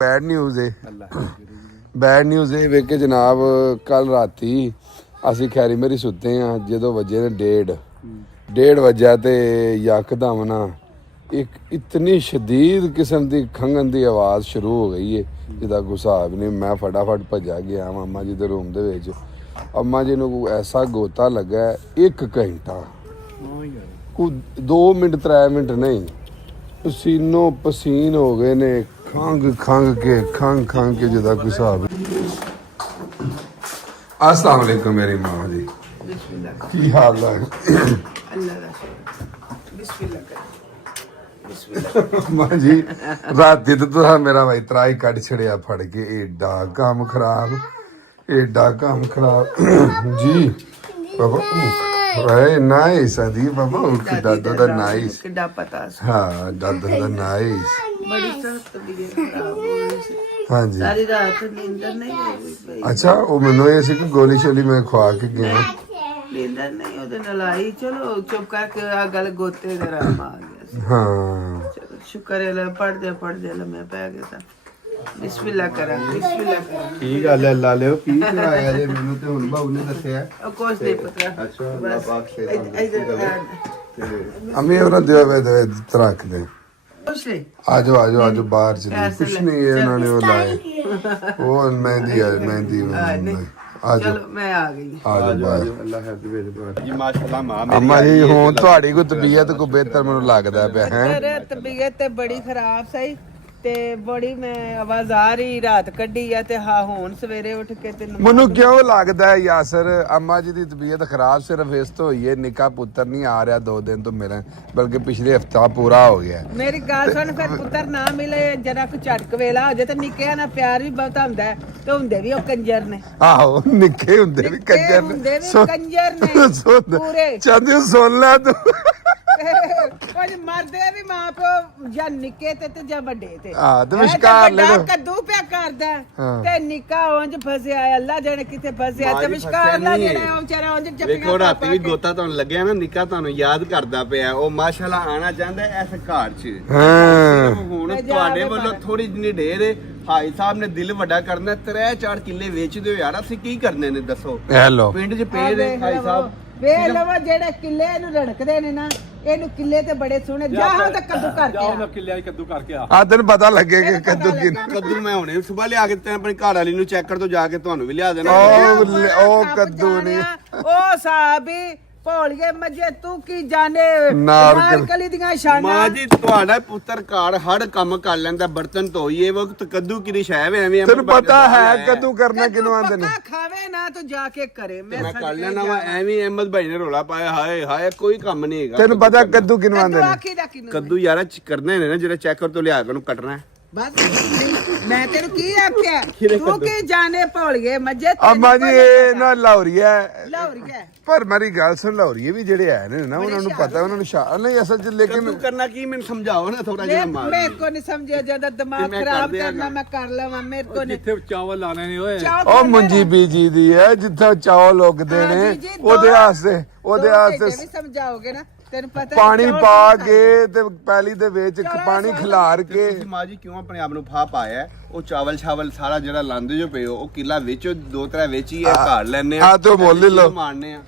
Bad news है bad news है वे कि जनाब कल राती असी खैरी मेरी सुते हाँ जो वजे ने डेढ़ वजा तो यकदम ना एक इतनी शदीद किस्म की खंघन की आवाज़ शुरू हो गई है जिदा कोई हिसाब नहीं। मैं फटाफट भजा गया अम्मा जी के रूम के अम्मा जी को ऐसा गोता लगा 1 घंटा कोई 2 मिनट 3 मिनट नहीं पसीनो पसीन हो गए ने खंघ के जिदा कोई हिसाब। अस्सलाम वालेकुम मेरी माँ जी की हाल है? माँ जी राती तो तुसा मेरा भाई त्राई कट छड़िया फड़ के एडा काम खराब जी बाबा नाइस अदी बाबा दादा दा नाइस हाँ दादा दा नाइस हाँ जी सारी रात नींदर नहीं आई। अच्छा वो मैनू ये सी कि गोली शोली मैं खवा के गया नींदर नहीं ओदे नाल आई। चलो चुप करके आ गल गोते दे राम आ गया। हाँ चलो शुक्र है पढ़दे मैं पै गया था। बिस्मिल्लाह करा ਕੀ ਗੱਲ ਹੈ ਲਾਲਿਓ ਕੀ ਕਰਾਇਆ ਜੇ ਮੈਨੂੰ ਤੇ ਹੁਣ ਬਾਬੂ ਨੇ ਦੱਸਿਆ और कुछ नहीं पता। ਅੱਛਾ ਅੱਲਾਹ ਪਾਕ ਸੇ अम्मी और दियो वे रख दे कुछ नहीं आजो बाहर चलिए कुछ नहीं है उन्होंने वो लाए वो मेहंदी आजो चलो मैं आ गई। आजो बाहर ਅੱਲਾਹ ਹਾਫਿਜ਼ ਬਾਤ ਜੀ ਮਾਸ਼ਾਅੱਲਾ ਮਾਂ अम्मा जी हूं ਤੁਹਾਡੀ ਕੋਈ ਤਬੀਅਤ ਕੋਈ ਬਿਹਤਰ ਮੈਨੂੰ ਲੱਗਦਾ ਪਿਆ ਹੈ। मेरे तबीयत ते बड़ी खराब सही ते बड़ी मैं आवाज आ रही रात कड्डी आ ते हाँ हुन सवेरे उठ के ते ਮੈਨੂੰ ਕਿਉਂ ਲੱਗਦਾ ਹੈ ਯਾਸਰ ਅੰਮਾ ਜੀ ਦੀ ਤਬੀਅਤ ਖਰਾਬ ਸਿਰਫ ਇਸ ਤੋਂ ਹੋਈ ਹੈ ਨਿੱਕਾ ਪੁੱਤਰ ਨਹੀਂ ਆ ਰਿਹਾ 2 ਦਿਨ ਤੋਂ ਮਿਲਣ ਬਲਕਿ ਪਿਛਲੇ ਹਫਤਾ ਪੂਰਾ ਹੋ ਗਿਆ। मेरी गल सुन फिर पुत्र ना मिले जरा को झटक वेला हो जाए तो निक्के ना प्यार भी बहुत हुंदा है ते हुंदे भी ओ कंजर ने। ਆਹੋ ਨਿੱਕੇ ਹੁੰਦੇ ਵੀ ਕੰਜਰ ਹੁੰਦੇ ਵੀ ਸੁਣ- ਕੰਜਰ ਨੇ ਸੁਣ- ਪੂਰੇ। ਚਾਹੁੰਦੇ ਸੁਣ ਲੈ ਤੂੰ ਕੁਝ ਮਰਦੇ ਵੀ ਮਾਂ ਪਿਓ ਜਾਂ ਨਿੱਕੇ ਤੇ ਜਾਂ ਵੱਡੇ ਤੇ। ਹਾਂ, ਤੇ ਇਹ ਵਿਚਕਾਰ ਵੱਡਾ ਲੈ ਲਓ। ਕੱਦੂ ਪਿਆ ਕਰਦਾ ਹਾਂ। ਤੇ ਨਿੱਕਾ ਉਂਝ ਫਸਿਆ ਅੱਲਾ ਜਾਣੇ ਕਿੱਥੇ ਫਸਿਆ ਤੇ ਵਿਚਕਾਰ ਲਾ ਜਿਹੜਾ ਉਹ ਵਿਚਾਰਾ ਉਂਝ ਚੱਪੀਆਂ ਵੇਖੋ ਰਾਤੀ ਵੀ ਗੋਤਾ ਤੁਹਾਨੂੰ ਲੱਗਿਆ ਨਾ ਨਿੱਕਾ ਤੁਹਾਨੂੰ ਯਾਦ ਕਰਦਾ ਪਿਆ ਉਹ ਮਾਸ਼ਾਅੱਲਾ ਆਣਾ ਚਾਹੁੰਦਾ ਇਸ ਘਰ 'ਚ ਹਾਂ ਹੁਣ ਤੁਹਾਡੇ ਵੱਲੋਂ ਥੋੜੀ ਜਿਹੀ ਢੇਰ ਹੈ ਭਾਈ ਸਾਹਿਬ ਨੇ ਦਿਲ ਵੱਡਾ ਕਰਨਾ 3-4 ਕਿੱਲੇ ਵੇਚਦੇ ਹੋ ਯਾਰ ਅਸੀਂ ਕੀ ਕਰਨੇ ਨੇ ਦੱਸੋ ਹੈਲੋ ਪਿੰਡ 'ਚ ਪਏ ਨੇ ਭਾਈ ਸਾਹਿਬ ਵੇਖ ਲਵੋ ਜਿਹੜੇ ਕਿੱਲੇ ਇਹਨੂੰ ਰੜਕਦੇ ਨੇ ਨਾ ਇਹਨੂੰ ਕਿੱਲੇ ਤੇ ਬੜੇ ਸੋਹਣੇ ਜਾਹਾਂ ਤਾਂ ਕੱਦੂ ਕਰਕੇ ਆ ਤੈਨੂੰ ਪਤਾ ਲੱਗੇਗਾ ਕੱਦੂ ਕੀ ਕੱਦੂ ਮੈਂ ਹੁਣੇ ਸਵੇਰ ਲਿਆ ਕੇ ਤੇ ਆਪਣੀ ਘਰ ਵਾਲੀ ਨੂੰ ਚੈੱਕ ਕਰ ਤੋਂ ਜਾ ਕੇ ਤੁਹਾਨੂੰ ਵੀ ਲਿਆ ਦੇਣਾ ਉਹ ਕੱਦੂ ਨਹੀਂ ਉਹ ਸਾਬੀ ਭੋਲੀਏ ਮਜੇ ਤੂੰ ਕੀ ਜਾਣੇ ਨਾਰ ਕਲੀ ਦੀਆਂ ਸ਼ਾਨਾਂ। ਮਾਂ ਜੀ ਤੁਹਾਡਾ ਪੁੱਤਰ ਘਰ ਹੜ ਕੰਮ ਕਰ ਲੈਂਦਾ ਬਰਤਨ ਧੋਈਏ ਵਕਤ ਕੱਦੂ ਕੀ ਰਿਸ਼ਾਇ ਵੇ ਐਵੇਂ ਤੈਨੂੰ ਪਤਾ ਹੈ ਕੱਦੂ ਕਰਨਾ ਕਿਨੂੰ ਆਂਦੇ ਨੇ। ਪੱਕਾ ਖਾਵੇ ਨਾ ਤੂੰ ਜਾ ਕੇ ਕਰੇ ਮੈਂ ਕਰ ਲੈਣਾ ਵਾ ਐਵੇਂ ਅਹਿਮਦ ਭਾਈ ਨੇ ਰੋਲਾ ਪਾਇਆ ਹਾਏ ਕੋਈ ਕੰਮ ਨਹੀਂ ਹੈਗਾ। ਤੈਨੂੰ ਪਤਾ ਕੱਦੂ ਕਿਨੂੰ ਆਂਦੇ ਨੇ। ਆਖੀ ਦਾ ਕਿਨੂੰ ਕੱਦੂ ਯਾਰਾ ਕਰਨੇ ਨੇ ਨਾ ਜਿਹੜਾ ਚੈੱਕਰ ਤੋਂ ਲਿਆ ਕੇ ਉਹਨੂੰ ਕੱਟਣਾ ਹੈ। ਬਸ ਮੈਂ ਤੈਨੂੰ ਕੀ ਆਖਿਆ ਤੂੰ ਕੀ ਜਾਣੇ ਭੋਲੀਏ ਮਜੇ ਅੰਮਾ ਜੀ ਇਹ ਨਾ ਲਾਹੌਰੀਆ ਲਾਹੌਰੀਆ ਪਰ ਮੇਰੀ ਗੱਲ ਸੁਣ ਲਾਹੌਰੀਏ ਵੀ ਜਿਹੜੇ ਆਏ ਨੇ ਨਾ ਉਹਨਾਂ ਨੂੰ ਪਤਾ ਉਹਨਾਂ ਨੂੰ ਨਹੀਂ ਅਸਲ ਚ ਲੇਕਿਨ ਕੱਦੂ ਕਰਨਾ ਕੀ ਮੈਨੂੰ ਸਮਝਾਓ ਨਾ ਥੋੜਾ ਜਿਹਾ ਮਾਰ ਮੇਰੇ ਕੋ ਨਹੀਂ ਸਮਝਿਆ ਜਦੋਂ ਦਿਮਾਗ ਖਰਾਬ ਕਰਨਾ ਮੈਂ ਕਰ ਲਵਾਂ ਮੇਰੇ ਕੋ ਨਹੀਂ। ਜਿੱਥੇ ਚਾਵਲ ਲਾਣੇ ਨਹੀਂ ਓਏ ਉਹ ਮੁੰਜੀ ਬੀਜੀ ਦੀ ਹੈ ਜਿੱਥੇ ਚੌਲ ਉੱਗਦੇ ਨੇ ਉਹਦੇ ਵਾਸਤੇ ਵੀ ਸਮਝਾਓਗੇ ਨਾ ਤੈਨੂੰ ਪਤਾ ਪਾਣੀ ਪਾ ਕੇ ਤੇ ਪੈਲੀ ਦੇ ਵਿੱਚ ਪਾਣੀ ਖਿਲਾਰ ਕੇ ਤੁਸੀਂ ਮਾਂ ਜੀ ਕਿਉਂ ਆਪਣੇ ਆਪ ਨੂੰ ਫਾ ਪਾਇਆ ਹੈ? ਉਹ ਚਾਵਲ ਸਾਰਾ ਜਿਹੜਾ ਲਾਂਦੇ ਜੋ ਪਏ ਹੋ ਉਹ ਕਿੱਲਾ ਵਿੱਚ 2-3 ਵਿੱਚ ਹੀ ਘਰ ਲੈਣੇ ਆ ਤੇ ਮੁੱਲ ਹੀ ਲਓ ਮਾਰਨੇ ਆ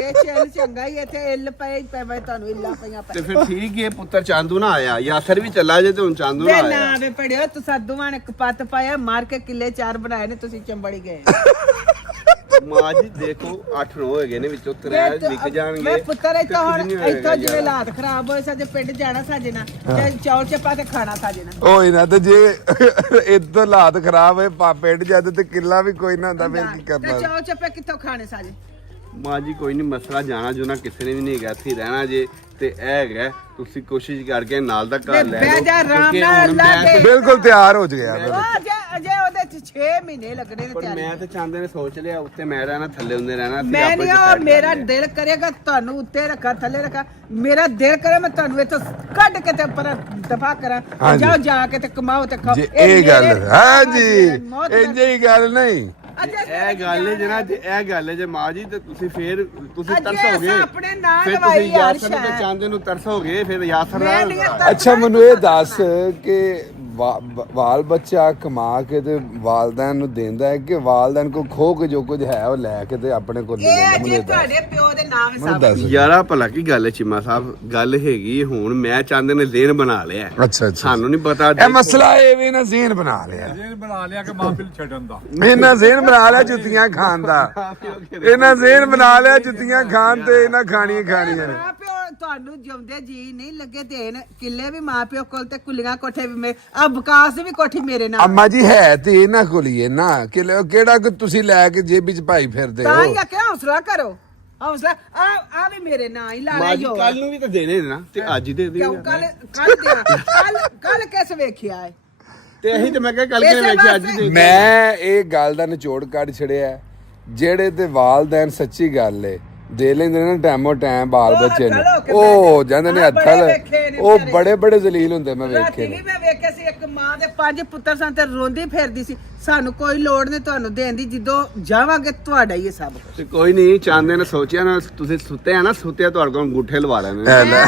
ਇਹ ਚੱਲ ਚੰਗਾ ਹੀ ਇੱਥੇ ਇੱਲ ਪਏ ਪਏ ਤੁਹਾਨੂੰ ਇੱਲਾ ਪਈਆਂ ਤੇ ਫਿਰ ਠੀਕ ਹੀ ਪੁੱਤਰ ਚਾਂਦੂ ਨਾ ਆਇਆ ਯਾਸਰ ਵੀ ਚੱਲਾ ਜੇ ਤੇ ਹੁਣ ਚਾਂਦੂ ਨਾ ਵੇ ਆਇਆ ਨਾ ਵੇ ਪੜਿਓ ਤੁਸੀਂ ਦੋਵਾਂ ਨੇ ਕਪੱਤ ਪਾਇਆ ਮਾਰ ਕੇ ਕਿੱਲੇ 4 ਬਣਾਏ ਨੇ ਤੁਸੀਂ ਚੰਬੜੀ ਗਏ। ਮਾਂ ਜੀ ਦੇਖੋ 8-9 ਹੈਗੇ ਨੇ ਵਿੱਚੋਂ 3 ਵਿਕ ਜਾਣਗੇ। ਮੈਂ ਪੁੱਤਰ ਇੱਥੋਂ ਹੁਣ ਇੱਥੋਂ ਜਿਵੇਂ ਹਾਲਾਤ ਖਰਾਬ ਹੋਏ ਸਾਡੇ ਪਿੰਡ ਜਾਣਾ ਸਾਜਣਾ ਤੇ ਚੌਲ ਚੱਪਾ ਤੇ ਖਾਣਾ ਸਾਜਣਾ ਓਏ ਨਾ ਤੇ ਜੇ ਇਦੋਂ ਹਾਲਾਤ ਖਰਾਬ ਹੋਏ ਪਿੰਡ ਜਾਂਦੇ ਤੇ ਕਿੱਲਾ ਵੀ ਕੋਈ ਨਾ ਹੁੰਦਾ ਫਿਰ ਕੀ ਤੇ ਕਰਨਾ। ਚੌਲ ਚੱਪੇ ਕਿੱਥੋਂ ਖਾਣੇ ਸਾਜੇ। ਮਾਂ ਜੀ ਕੋਈ ਨਹੀਂ ਮਸਲਾ ਜਾਣਾ ਜੁਨਾ ਕਿਸੇ ਨੇ ਵੀ ਨਹੀਂ ਹੈਗਾ ਇੱਥੇ ਰਹਿਣਾ ਜੇ ਤੇ ਇਹ ਹੈਗਾ ਤੁਸੀਂ ਕੋਸ਼ਿਸ਼ ਕਰਕੇ ਨਾਲ ਦਾ ਘਰ ਲੈ ਬਹਿ ਜਾ ਲਓ ਆਰਾਮ ਨਾਲ ਅੱਲਾ ਦੇ। ਬਿਲਕੁਲ ਤਿਆਰ ਹੋ ਗਿਆ ਉਹ ਅਜੇ ਉਹਦੇ ਚ 6 ਮਹੀਨੇ ਲੱਗਣੇ ਨੇ ਪਰ ਤਿਆਰੀ। ਮੈਂ ਤੇ ਚਾਹੁੰਦੇ ਨੇ ਸੋਚ ਲਿਆ ਉੱਤੇ ਮੈਂ ਰਹਿਣਾ ਥੱਲੇ ਹੁੰਦੇ ਰਹਿਣਾ ਅਸੀਂ ਮੈਂ ਆਪਸ ਨਹੀਂ ਚ ਉਹ ਪੈਰ ਮੇਰਾ ਕਰਨੇ। ਦਿਲ ਕਰੇਗਾ ਤੁਹਾਨੂੰ ਉੱਤੇ ਰੱਖਾ ਥੱਲੇ ਰੱਖਾ ਮੇਰਾ ਦਿਲ ਕਰੇ ਮੈਂ ਤੁਹਾਨੂੰ ਇੱਥੋਂ ਕੱਢ ਕੇ ਤੇ ਪਰ ਦਫਾ ਕਰਾਂ ਹਾਂਜੀ। ਜਾਓ ਜਾ ਕੇ ਤੇ ਕਮਾਓ ਤੇ ਖਾਓ। ਜੇ ਇਹ ਗੱਲ ਮੇਰੇ- ਹਾਂ ਜੀ ਮੌਤ ਇੰਜ ਹੀ ਗੱਲ ਨਹੀਂ ਇਹ ਗੱਲ ਹੈ ਜਨਾ ਜੇ ਇਹ ਗੱਲ ਹੈ ਜੇ ਮਾਂ ਜੀ ਤੇ ਤੁਸੀਂ ਫੇਰ ਤੁਸੀਂ ਅੱਜ ਤਰਸੋਗੇ ਅਸੀਂ ਆਪਣੇ ਨਾਲ ਫਿਰ ਲਵਾਈ ਤੁਸੀਂ ਯਾਰ ਯਾਸਰ ਨੂੰ ਤੇ ਚਾਹੁੰਦੇ ਨੂੰ ਤਰਸੋਗੇ ਫਿਰ ਯਾਸਰ ਮੈਂ ਨਹੀਂ ਨਾਲ ਤਰਸਣਾ। ਅੱਛਾ ਮੈਨੂੰ ਇਹ ਦੱਸ ਕਿ ਵਾਲ ਬੱਚਾ ਕਮਾ ਕੇ ਤੇ ਵਾਲਦੈਨ ਨੂੰ ਦਿੰਦਾ ਹੈ ਕਿ ਵਾਲਦੈਨ ਕੋ ਖੋ ਕੇ ਜੋ ਕੁਝ ਹੈ ਉਹ ਲੈ ਕੇ ਤੇ ਆਪਣੇ ਕੋਲ ਲੈ ਇਹ ਲੈਂਦਾ? ਜੀ ਤੁਹਾਡੇ ਪਿਓ ਦੇ ਨਾਮ ਮੈਨੂੰ ਸਭ ਦੱਸ। ਯਾਰਾ ਭਲਾ ਕੀ ਗੱਲ ਹੈ ਚੀਮਾ ਸਾਹਿਬ, ਗੱਲ ਹੈਗੀ ਹੁਣ ਮੈਂ ਚਾਹੁੰਦੇ ਨੇ ਜ਼ੇਨ ਬਣਾ ਲਿਆ। ਅੱਛਾ ਸਾਨੂੰ ਨਹੀਂ ਪਤਾ ਇਹ ਮਸਲਾ ਇਹ ਵੀ ਨਾ ਜ਼ੇਨ ਬਣਾ ਲਿਆ, ਜੇਨ ਬਣਾ ਲਿਆ ਕਿ ਮਾਂ ਪਿਓ ਨੂੰ ਛੱਡਣ ਦਾ। ਇਹਨਾਂ ਜ਼ੇਨ ਬਣਾ ਲਿਆ ਜੁੱਤੀਆਂ ਖਾਣ ਦਾ, ਇਹਨਾਂ ਜ਼ੇਨ ਬਣਾ ਲਿਆ ਜੁੱਤੀਆਂ ਖਾਣ ਤੇ ਇਹਨਾਂ ਖਾਣੀਆਂ ਖਾਣੀਆਂ ਨੇ। ਮਾਂ ਪਿਓ ਤੁਹਾਨੂੰ ਜਿਉਂਦੇ ਜੀ ਨਹੀਂ ਲੱਗੇ ਦੇਣ, ਕਿੱਲੇ ਵੀ ਮਾਂ ਪਿਓ ਕੋਲ ਤੇ ਕੁੱਲੀਆਂ ਕੋਠੇ ਵੀ ਮੇ ਆ ਵਿਕਾਸ ਦੀ ਵੀ ਕੋਠੀ ਮੇਰੇ ਨਾਲ। ਅੰਮਾ ਜੀ ਹੈ ਤੇ ਇਹਨਾਂ ਕੋਲ ਹੀ ਹੈ ਨਾ, ਕਿਹੜਾ ਕਿ ਤੁਸੀਂ ਲੈ ਕੇ ਜੇਬੀ ਚ ਪਾਈ ਫਿਰਦੇ ਤਾਂ ਹੋ। ਹੀ ਆਖਿਆ ਹੌਸਲਾ ਕਰੋ, ਹੌਸਲਾ ਆ ਵੀ ਮੇਰੇ ਨਾਲ ਹੀ ਲਾ ਮਾਂ ਲਈ ਜੀ ਹੋ। ਕੱਲ ਨੂੰ ਵੀ ਤਾਂ ਦੇਣੇ ਨੇ ਨਾ, ਤੇ ਅੱਜ ਹੀ ਦੇ ਦੇ। ਕਿਉਂ ਕੱਲ ਕਿਸ ਵੇਖਿਆ ਹੈ? ਤੇ ਅਸੀਂ ਤੇ ਮੈਂ ਕਿਹਾ ਕੱਲ ਕਿਨੇ ਵੇਖਿਆ ਅੱਜ ਹੀ ਦੇ। ਮੈਂ ਇਹ ਗੱਲ ਦਾ ਨਿਚੋੜ ਕੱਢ ਛੜਿਆ, ਜਿਹੜੇ ਤੇ ਵਾਲਦੈਨ ਸੱਚੀ ਗੱਲ ਏ ਦੇ ਲੈਂਦੇ ਨੇ ਟਾਈਮੋ ਟਾਈਮ ਬਾਲ ਬੱਚੇ ਨੂੰ, ਉਹ ਜਾਂਦੇ ਨੇ ਹੱਥਾਂ, ਉਹ ਬੜੇ ਬੜੇ ਜ਼ਲੀਲ ਹੁੰਦੇ ਮੈਂ ਵੇਖੇ ਰਾਤੀ ਨੇ। ਵੀ ਮੈਂ ਵੇਖਿਆ ਸੀ ਇੱਕ ਮਾਂ ਦੇ 5 ਪੁੱਤਰ ਸਨ ਤੇ ਰੋਂਦੀ ਫਿਰਦੀ ਸੀ। ਸਾਨੂੰ ਕੋਈ ਲੋੜ ਨਹੀਂ ਤੁਹਾਨੂੰ ਦੇਣ ਦੀ, ਜਦੋਂ ਜਾਵਾਂਗੇ ਤੁਹਾਡਾ ਹੀ ਇਹ ਸਭ ਕੁਝ। ਤੇ ਕੋਈ ਨਹੀਂ, ਚਾਹੁੰਦੇ ਨੇ ਸੋਚਿਆ ਨਾ ਤੁਸੀਂ ਸੁੱਤੇ ਆ ਨਾ, ਸੁੱਤੇ ਤੁਹਾਡੇ ਕੋਲ ਅੰਗੂਠੇ ਲਵਾ ਲੈਣੇ ਨੇ।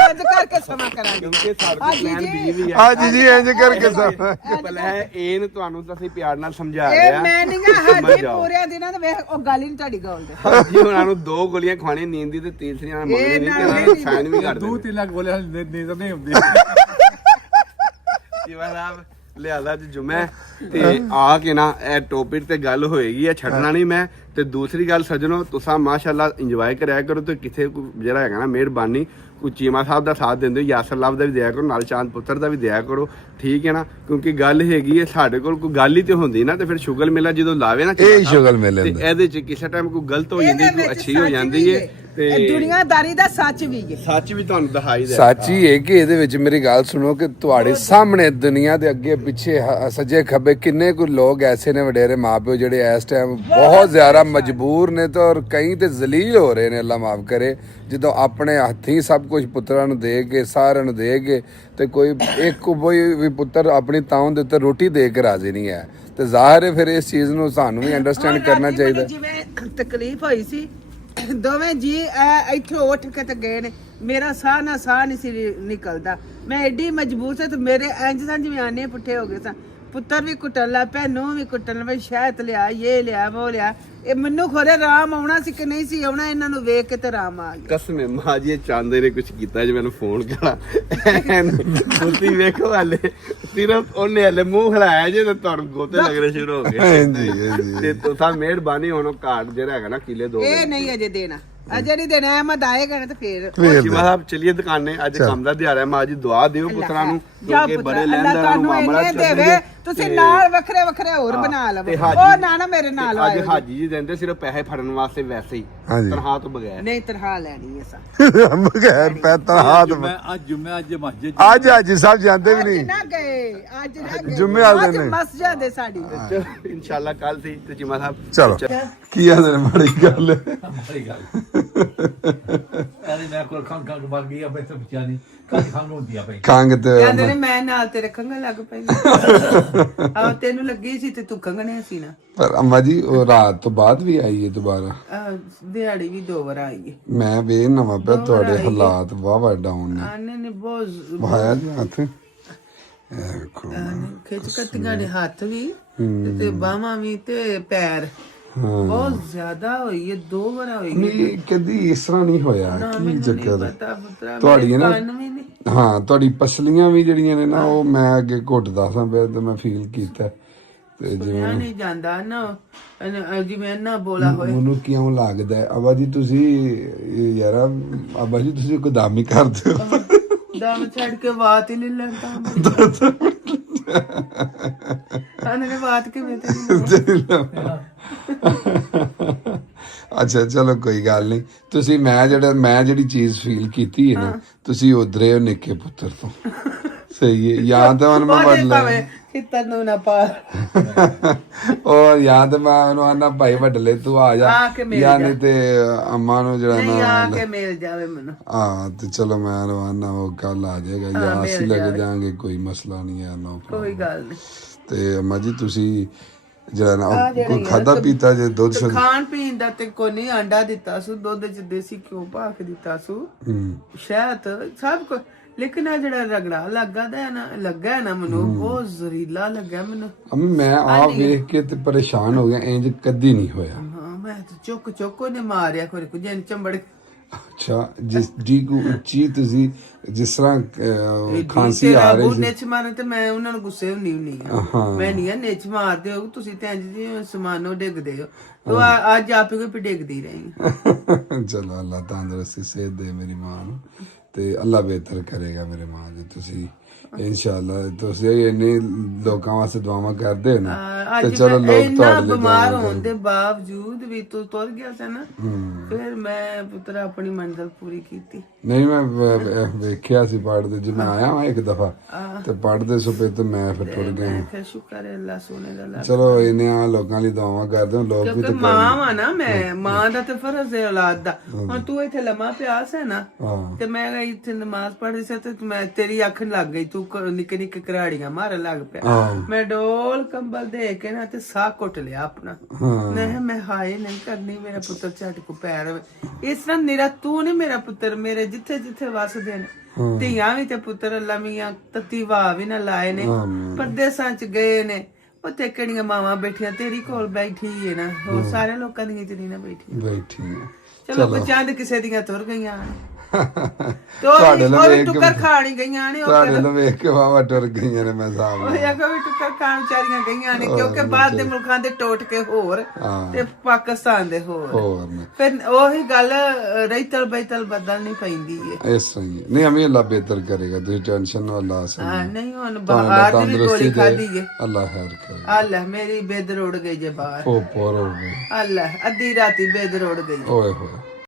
ਅੱਜ ਕਰਕੇ ਸਮਾਂ ਕਰਾਂਗੇ। ਕਿਉਂਕਿ ਸਾਡੇ ਕੋਲ ਪਲਾਨ ਬੀ ਵੀ ਆ। ਹਾਂਜੀ ਜੀ ਇੰਜ ਕਰਕੇ ਸਭ ਪਹਿਲਾਂ ਇਹ ਨੂੰ ਤੁਹਾਨੂੰ ਤਾਂ ਅਸੀਂ ਪਿਆਰ ਨਾਲ ਸਮਝਾ ਇਹ ਰਿਹਾ। ਮੈਂ ਨਹੀਂ ਗਾ ਹਾਜੀ ਪੂਰਿਆਂ ਦਿਨਾਂ ਦੇ ਵੇਖ ਉਹ ਗੱਲ ਹੀ ਨਹੀਂ ਤੁਹਾਡੀ ਗੱਲ ਦੇ। ਜੀ ਉਹਨਾਂ ਨੂੰ 2 ਗੋਲੀਆਂ ਖਵਾਣੀ ਨੀਂਦ ਦੀ ਤੇ ਤੀਸਰੀਆਂ ਨਾਲ ਮੰਗਣੀ ਨਹੀਂ, ਤੇ ਉਹਨਾਂ ਨੂੰ ਸਾਈਨ ਵੀ ਕਰ ਦੋ ਦੇਣੇ। 3 ਲੱਖ ਬੋਲੇ ਨੀਂਦ ਨਹੀਂ ਹੁੰਦੀ। ਜੀਵਾ ਸਾਹਿਬ ਲਿਆਦਾ ਅੱਜ ਜੁਮਾ ਤੇ ਆ ਕੇ ਨਾ ਇਹ ਟੌਪਿਕ ਤੇ ਗੱਲ ਹੋਏਗੀ, ਇਹ ਛੱਡਣਾ ਨਹੀਂ ਮੈਂ। ਤੇ ਦੂਸਰੀ ਗੱਲ ਸੱਜਣੋ, ਤੁਸੀਂ ਮਾਸ਼ਾਅੱਲਾ ਇੰਜੋਏ ਕਰਿਆ ਕਰੋ, ਤੇ ਕਿਥੇ ਜਿਹੜਾ ਹੈਗਾ ਨਾ ਮਿਹਰਬਾਨੀ ਕੋਈ ਚੀਮਾ ਸਾਹਿਬ ਦਾ ਸਾਥ ਦਿੰਦੇ ਹੋ, ਯਾਸਰ ਲਾਭ ਦਾ ਵੀ ਦਿਆ ਕਰੋ, ਨਾਲ ਚਾਂਦ ਪੁੱਤਰ ਦਾ ਵੀ ਦਿਆ ਕਰੋ, ਠੀਕ ਹੈ ਨਾ। ਕਿਉਂਕਿ ਗੱਲ ਹੈਗੀ ਹੈ ਸਾਡੇ ਕੋਲ ਕੋਈ ਗੱਲ ਹੀ ਤੇ ਹੁੰਦੀ ਨਾ, ਤੇ ਫਿਰ ਸ਼ੁਗਲ ਮੇਲਾ ਜਦੋਂ ਲਾਵੇ ਨਾ ਇਹ ਸ਼ੁਗਲ ਮੇਲੇ ਤੇ ਹੁੰਦਾ। ਇਹਦੇ ਚ ਕਿਸੇ ਟਾਈਮ ਕੋਈ ਗਲਤ ਹੋ ਜਾਂਦੀ, ਕੋਈ ਅੱਛੀ ਹੋ ਜਾਂਦੀ ਹੈ, ਤੇ ਇਹ ਦੁਨੀਆਦਾਰੀ ਦਾ ਸੱਚ ਵੀ ਹੈ। ਸੱਚ ਵੀ ਤੁਹਾਨੂੰ ਦਿਖਾਈ ਦੇ। ਸੱਚ ਹੀ ਹੈ ਕਿ ਇਹਦੇ ਵਿੱਚ ਮੇਰੀ ਗੱਲ ਸੁਣੋ ਕਿ ਤੁਹਾਡੇ ਸਾਹਮਣੇ ਦੁਨੀਆ ਦੇ ਅੱਗੇ ਪਿੱਛੇ ਸੱਜੇ ਖੱਬੇ ਕਿੰਨੇ ਕੁ ਲੋਕ ਐਸੇ ਨੇ ਵਡੇਰੇ ਮਾਪਿਓ ਜਿਹੜੇ ਇਸ ਟਾਈਮ ਬਹੁਤ ਜ਼ਿਆਦਾ ਮਜਬੂਰ ਨੇ ਤੇ ਔਰ ਕਈ ਤੇ ਜ਼ਲੀਲ ਹੋ ਰਹੇ ਨੇ, ਅੱਲਾ ਮਾਫ ਕਰੇ, ਜਦੋਂ ਆਪਣੇ ਹੱਥੀਂ ਸਭ ਕੁਝ ਪੁੱਤਰਾਂ ਨੂੰ ਦੇ ਕੇ ਸਾਰਿਆਂ ਨੂੰ ਦੇ ਕੇ ਤੇ ਕੋਈ ਇੱਕ ਕੋਈ ਵੀ ਪੁੱਤਰ ਆਪਣੀ ਤਾਉਂ ਦੇ ਉੱਤੇ ਰੋਟੀ ਦੇ ਕੇ ਰਾਜ਼ੀ ਨਹੀਂ ਹੈ। ਤੇ ਜ਼ਾਹਿਰ ਹੈ ਫਿਰ ਇਸ ਚੀਜ਼ ਨੂੰ ਸਾਨੂੰ ਵੀ ਅੰਡਰਸਟੈਂਡ ਕਰਨਾ ਚਾਹੀਦਾ। ਜਿਵੇਂ ਤਕਲੀਫ ਹੋਈ ਸੀ, ਦੋਵੇਂ ਜੀ ਇੱਥੇ ਉੱਠ ਕੇ ਤੇ ਗਏ ਨੇ, ਮੇਰਾ ਸਾਹ ਨਹੀਂ ਸੀ ਨਿਕਲਦਾ, ਮੈਂ ਐਡੀ ਮਜਬੂਰ ਸੀ ਤੇ ਮੇਰੇ ਇੰਜ ਸਾਂ ਜਿਵੇਂ ਆਨੇ ਪੁੱਠੇ ਹੋ ਗਏ ਸਾਂ। ਪੁੱਤਰ ਵੀ ਕੁੱਟਣ ਲੱਗ ਪਿਆ, ਨੂੰਹ ਵੀ ਕੁੱਟਣ ਲੱਗ ਪਈ, ਸ਼ਹਿਦ ਲਿਆ, ਇਹ ਲਿਆ, ਉਹ ਲਿਆ। ਇਹ ਮੈਨੂੰ ਖੋਰੇ ਆਰਾਮ ਆਉਣਾ ਸੀ ਕਿ ਨਹੀਂ ਸੀ ਆਉਣਾ, ਇਹਨਾਂ ਨੂੰ ਵੇਖ ਕੇ ਤੇ ਆਰਾਮ ਆ ਗਿਆ। ਕਸਮ ਮਾਂ ਜੀ ਚਾਹੁੰਦੇ ਨੇ ਕੁਝ ਕੀਤਾ ਜੇ ਮੈਨੂੰ ਫੋਨ ਕਰਾਂ। ਤੁਸੀਂ ਵੇਖੋ ਹਾਲੇ ਸਿਰਫ ਉਹਨੇ ਹਲੇ ਮੂੰਹ ਹਿਲਾਇਆ ਜੇ ਤੇ ਤੁਹਾਨੂੰ ਗੋਤੇ ਲੱਗਣੇ ਸ਼ੁਰੂ ਹੋ ਗਏ। ਹਾਂਜੀ ਹਾਂਜੀ ਤੇ ਤੁਸੀਂ ਮਿਹਰਬਾਨੀ ਹੁਣ ਕਾਰਡ ਜਿਹੜਾ ਹੈਗਾ ਨਾ ਕਿਲੇ 2 ਇਹ ਨਹੀਂ ਅਜੇ ਦੇਣਾ, ਅਜੇ ਨਹੀਂ ਦੇਣਾ। ਅਹਿਮਦ ਆਏਗਾ ਨਾ ਤੇ ਫੇਰ ਸ਼ਿਵਾ ਸਾਹਿਬ ਚਲਿਏ ਦੁਕਾਨੇ, ਅੱਜ ਕੰਮ ਦਾ ਦਿਹਾੜਾ ਹੈ। ਮਾਂ ਜੀ ਦੁਆ ਦਿਓ ਪੁੱਤਰਾਂ ਨੂੰ, ਜਾ ਕਿਉਂਕਿ ਪੁੱਤਰਾ, ਬੜੇ ਅੱਲਾ ਲੈਂਦਾ ਤੁਹਾਨੂੰ ਮਾਮਲਾ ਇੰਨੇ ਚੱਲਦੇ ਦੇਵੇ, ਨੇ। ਤੁਸੀਂ ਤੇ ਨਾਲ ਵੱਖਰੇ ਵੱਖਰੇ ਹੋਰ ਬਣਾ ਲਵੋ। ਤੇ ਉਹ ਨਾ ਮੇਰੇ ਨਾਲ ਅੱਜ ਆਇਓ। ਹਾਜੀ ਜੀ ਦਿੰਦੇ ਸਿਰਫ ਪੈਸੇ ਫੜਨ ਵਾਸਤੇ, ਵੈਸੇ ਹੀ ਹਾਂਜੀ। ਤਨਖਾਹ ਤੋਂ ਬਗੈਰ। ਨਹੀਂ ਤਨਖਾਹ ਲੈਣੀ ਹੈ ਸਾ। ਬਗੈਰ ਪੈਤਾ ਹੱਥ ਜੁਮੇ ਅੱਜ ਮਸਜਿਦ ਅੱਜ ਸਭ ਜਾਂਦੇ ਵੀ ਅੱਜ ਨਹੀਂ। ਨਾ ਗਏ, ਅੱਜ ਨਾ ਗਏ। ਜੁਮੇ ਵਾਲੇ ਅੱਜ ਦਿਨ। ਮਸਜਿਦ ਹੈ ਸਾਡੀ। ਇਨਸ਼ਾਅੱਲਾ ਕੱਲ ਸੀ ਤੇ ਜਿਮਾ ਸਾਹਿਬ ਚਲੋ ਕੀ ਆਂਦੇ ਨੇ ਮਾੜੀ ਗੱਲ ਬੜੀ ਗੱਲ ਅਰੇ ਮੈਂ ਕੋਲ ਖੰਗ ਮਰ ਗਈ ਆ, ਬੈਠ ਬੱਚਿਆਂ ਦੀ ਖੰਗ ਹੁੰਦੀ ਆ ਪਈ। ਖੰਗ ਤੇ ਕਹਿੰਦੇ ਨੇ ਮੈਂ ਨਾਲ ਤੇਰੇ ਖੰਗਣ ਲੱਗ ਪਈ। ਆ ਤੈਨੂੰ ਲੱਗੀ ਸੀ ਤੇ ਤੂੰ ਖੰਗਣੇ ਸੀ ਨਾ। ਪਰ ਅੰਮਾ ਜੀ ਉਹ ਰਾਤ ਤੋਂ ਬਾਅਦ ਵੀ ਆਈ ਹੈ ਦੁਬਾਰਾ। ਦਿਹਾੜੀ ਵੀ 2 ਵਾਰ ਆਈ ਹੈ। ਮੈਂ ਵੇਖ ਨਵਾਂ ਪਿਆ ਤੁਹਾਡੇ ਹਾਲਾਤ ਵਾਵਾ ਡਾਊਨ ਨੇ। ਆਨੇ ਨੇ ਬਹੁਤ ਭਾਇਆ ਜੀ ਹੱਥ ਇਹ ਵੇਖੋ ਖਿੱਚ ਕੱਟੀਆਂ ਨੇ, ਹੱਥ ਵੀ ਤੇ ਬਾਹਾਂ ਵੀ ਤੇ ਪੈਰ ਬਹੁਤ ਜ਼ਿਆਦਾ ਹੋਈ ਹੈ। 2 ਵਾਰ ਹੋਈ ਹੈ। ਨਹੀਂ ਕਦੀ ਇਸ ਤਰ੍ਹਾਂ ਨਹੀਂ ਹੋਇਆ, ਕੀ ਚੱਕਰ ਹੈ ਪਤਾ ਪੁੱਤਰਾ, ਤੁਹਾਡੀਆਂ ਨਾ ਕੰਨ ਵੀ ਨਹੀਂ। ਹਾਂ ਤੁਹਾਡੀ ਪਸਲੀਆਂ ਵੀ ਜਿਹੜੀਆਂ ਨੇ ਨਾ ਉਹ ਮੈਂ ਅੱਗੇ ਘੁੱਟਦਾ ਸਾਂ ਪਿਆ ਤੇ ਮੈਂ ਫੀਲ ਕੀਤਾ ਤੇ ਜਿਵੇਂ ਨਹੀਂ ਜਾਂਦਾ ਨਾ, ਜਿਵੇਂ ਨਾ ਬੋਲਾ ਹੋਏ। ਮੈਨੂੰ ਕਿਉਂ ਲੱਗਦਾ ਹੈ ਅਬਾ ਜੀ ਤੁਸੀਂ ਯਾਰ ਅਬਾ ਜੀ ਤੁਸੀਂ ਕੁਦਾਮੀ ਕਰਦੇ ਹੋ। ਦਮ ਛੱਡ ਕੇ ਬਾਤ ਹੀ ਨਹੀਂ ਲੈਂਦਾ। ਆਨੇ ਬਾਤ ਕਿਵੇਂ ਤੇ ਅੱਛਾ ਚਲੋ ਕੋਈ ਗੱਲ ਨਹੀਂ। ਤੁਸੀਂ ਮੈਂ ਜਿਹੜੀ ਚੀਜ਼ ਫੀਲ ਕੀਤੀ ਹੈ ਨਾ, ਤੁਸੀਂ ਉਧਰੇ ਹੋ ਨਿੱਕੇ ਪੁੱਤਰ ਤੋਂ। ਸਹੀ ਹੈ, ਜਾਂ ਤਾਂ ਉਹਨੂੰ ਮੈਂ ਬਦਲੇ ਕਿਤਾ ਨੂੰ ਨਾ ਪਾ ਉਹ ਜਾਂ ਤਾਂ ਮੈਂ ਉਹਨੂੰ ਆਨਾ ਭਾਈ ਵੱਡਲੇ ਤੂੰ ਆ ਜਾ, ਜਾਂ ਨਹੀਂ ਤੇ ਅੰਮਾ ਨੂੰ ਜਿਹੜਾ ਨਹੀਂ ਆ ਨਾ ਕੇ ਮਿਲ ਜਾਵੇ ਮੈਨੂੰ। ਹਾਂ ਤੇ ਚਲੋ ਮੈਂ ਆਨਾ ਉਹ ਕੱਲ ਆ ਜਾਏਗਾ, ਜਾਂ ਅਸੀਂ ਲੈ ਕੇ ਜਾਾਂਗੇ, ਕੋਈ ਮਸਲਾ ਨਹੀਂ ਹੈ। ਨੋ ਕੋਈ ਗੱਲ ਨਹੀਂ। ਤੇ ਅੰਮਾ ਜੀ ਤੁਸੀਂ ਜਿਹੜਾ ਨਾ ਕੋਈ ਖਾਦਾ ਪੀਤਾ ਜੇ ਦੁੱਧ ਸ਼ੁੱਧ ਖਾਣ ਪੀਣ ਦਾ ਤੇ ਕੋਈ ਨਹੀਂ, ਆਂਡਾ ਦਿੱਤਾ ਸੂ, ਦੁੱਧ ਚ ਦੇਸੀ ਘਿਓ ਪਾ ਕੇ ਦਿੱਤਾ ਸੂ, ਸ਼ਹਿਦ, ਸਭ ਕੁਝ। ਲੇਕਿਨ ਆ ਜਿਹੜਾ ਰਗੜਾ ਲੱਗਾ ਹੈ ਨਾ ਮੈਨੂੰ ਬਹੁਤ ਜ਼ਰੀਲਾ ਲੱਗਾ ਮੈਨੂੰ। ਅਮੀ ਮੈਂ ਆਪ ਵੇਖ ਕੇ ਤੇ ਪਰੇਸ਼ਾਨ ਹੋ ਗਿਆ, ਇੰਜ ਕਦੀ ਨਹੀਂ ਹੋਇਆ। ਹਾਂ ਮੈਂ ਤਾਂ ਚੁੱਕ ਉਹਨੇ ਮਾਰਿਆ ਕੋਈ ਕੁਝ ਚੰਬੜ। ਅੱਛਾ ਜੀ ਕੋ ਉੱਚੀ ਤੁਸੀਂ ਜਿਸ ਤਰ੍ਹਾਂ ਖਾਂਸੀ ਆ ਰਹੀ ਸੀ ਨੇਚ ਮਾਰਨ ਤੇ ਮੈਂ ਉਹਨਾਂ ਨੂੰ ਗੁੱਸੇ ਹੁੰਨੀ ਆ। ਮੈਂ ਨਹੀਂ ਆ ਨੇਚ ਮਾਰਦੇ ਹੋ ਤੁਸੀਂ ਤੇ ਇੰਜ ਜੀ ਸਮਾਨੋ ਡਿੱਗਦੇ ਹੋ। ਤੂੰ ਅੱਜ ਆਪੇ ਕੋਈ ਡਿੱਗਦੀ ਰਹੀ। ਚਲੋ ਅੱਲਾ ਤੰਦਰੁਸਤੀ ਸਿਹਤ ਦੇ ਮੇਰੀ ਮਾਂ ਨੂੰ, ਤੇ ਅੱਲਾ ਬਿਹਤਰ ਕਰੇਗਾ ਮੇਰੇ ਮਾਂ ਜੀ। ਤੁਸੀਂ ਇਨਸ਼ਾਅੱਲਾ ਤੁਸੀਂ ਇੰਨੇ ਲੋਕਾਂ ਵਾਸਤੇ ਦੁਆਵਾਂ ਕਰਦੇ ਹੋ ਨਾ, ਤੇ ਚਲੋ ਲੋਕ ਇੰਨਾ ਤੁਹਾਡੇ ਲਈ ਬਿਮਾਰ ਹੋਣ ਦੇ ਬਾਵਜੂਦ ਵੀ ਤੂੰ ਤੁਰ ਗਿਆ ਸੀ ਨਾ, ਫਿਰ ਮੈਂ ਪੁੱਤਰ ਆਪਣੀ ਮੰਜ਼ਿਲ ਪੂਰੀ ਕੀਤੀ। ਨਹੀਂ ਮੈਂ ਵੇਖਿਆ ਸੀ ਪੜਦੇ, ਜੇ ਮੈਂ ਆਇਆ ਇੱਕ ਦਫਾ ਤੇ ਪੜਦੇ ਸੁਪੇ ਤੇ ਮੈਂ ਫਿਰ ਟੁਰ ਗਿਆ। ਫਿਰ ਸ਼ੁਕਰ ਹੈ ਅੱਲਾ ਸੋਨੇ ਦਾ। ਚਲੋ ਇਹਨੇ ਲੋਕਾਂ ਲਈ ਦੁਆਵਾਂ ਕਰਦੇ ਹੋ, ਲੋਕ ਵੀ ਕਿਉਂਕਿ ਮਾਂ ਵਾ ਨਾ ਮੈਂ, ਮਾਂ ਦਾ ਤੇ ਫਰਜ਼ ਹੈ ਔਲਾਦ ਦਾ। ਹੁਣ ਤੂੰ ਇੱਥੇ ਲੰਮਾ ਪਿਆ ਸੀ ਨਾ ਤੇ ਮੈਂ ਇੱਥੇ ਨਮਾਜ਼ ਪੜ੍ਹਦੀ ਸੀ ਤੇ ਮੈਂ ਤੇਰੀ ਅੱਖ ਲੱਗ ਗਈ, ਤੂੰ ਨਿੱਕੇ ਨਿੱਕੇ ਘਰਾੜੀਆਂ ਮਾਰਨ ਲੱਗ ਪਿਆ। ਮੈਂ ਡੋਲ ਕੰਬਲ ਦੇ ਕੇ ਨਾ ਤੇ ਸਾਹ ਘੁੱਟ ਲਿਆ ਆਪਣਾ। ਮੈਂ ਹਾਏ ਨਹੀਂ ਕਰਨੀ, ਮੇਰਾ ਪੁੱਤਰ ਝਟ ਕੋ ਪੈਰ ਇਸ ਤਰ੍ਹਾਂ ਨਿਰਾ ਤੂੰ ਨੀ ਮੇਰਾ ਪੁੱਤਰ, ਮੇਰੇ ਜਿੱਥੇ ਜਿੱਥੇ ਵਸਦੇ ਨੇ ਧੀਆਂ ਵੀ ਤੇ ਪੁੱਤਰ ਅੱਲਾ ਮੀਆਂ ਤਤੀ ਵਾਹ ਵੀ ਨਾ ਲਾਏ ਨੇ, ਪਰਦੇਸਾਂ ਚ ਗਏ ਨੇ, ਉੱਥੇ ਕਿਹੜੀਆਂ ਮਾਵਾਂ ਬੈਠੀਆਂ, ਤੇਰੀ ਕੋਲ ਬੈਠੀ ਹੈ ਨਾ, ਹੋਰ ਸਾਰੇ ਲੋਕਾਂ ਦੀਆਂ ਜਿਹੜੀ ਨਾ ਬੈਠੀ। ਚਲੋ ਬੱਚਿਆਂ ਦੇ ਕਿਸੇ ਦੀਆਂ ਤੁਰ ਗਈਆਂ ਤੁਹਾਡੇ ਨਾਲ ਟੁੱਕਰ ਖਾਣੀ ਗਈਆਂ ਨੇ, ਤੁਹਾਡੇ ਨਾਲ ਵੇਖ ਕੇ ਵਾਵਾ ਟੁਰ ਗਈਆਂ ਨੇ। ਮੈਂ ਸਾਹਬ ਉਹ ਯਾ ਵੀ ਟੁੱਕਰ ਖਾਣ ਵਿਚਾਰੀਆਂ ਗਈਆਂ ਨੇ, ਕਿਉਂਕਿ ਬਾਹਰ ਦੇ ਮੁਲਕਾਂ ਦੇ ਟੋਟ ਕੇ ਹੋਰ ਤੇ ਪਾਕਿਸਤਾਨ ਦੇ ਹੋਰ ਨੇ। ਫਿਰ ਉਹੀ ਗੱਲ ਰਹੀਤਲ ਬੈਤਲ ਬਦਲਣੀ ਪੈਂਦੀ ਹੈ। ਇਸ ਸਹੀ ਨਹੀਂ, ਅਮੀ ਅੱਲਾ ਬਿਹਤਰ ਕਰੇਗਾ, ਤੁਸੀਂ ਟੈਨਸ਼ਨ ਨਾ ਅੱਲਾ ਹਾਂ ਨਹੀਂ ਹੁਣ ਬਾਹਰ ਦੀ ਵੀ ਗੋਲੀ ਖਾਦੀ ਹੈ, ਅੱਲਾ ਖੈਰ ਕਰੇ। ਅੱਲਾ ਮੇਰੀ ਬੇਦ ਰੋੜ ਗਈ ਜੇ ਬਾਹਰ, ਉਹ ਪੋਰ ਹੋ ਗਈ ਅੱਲਾ ਅੱਧੀ ਰਾਤੀ ਬੇਦ ਰੋੜ ਗਈ। ਓਏ ਹੋਏ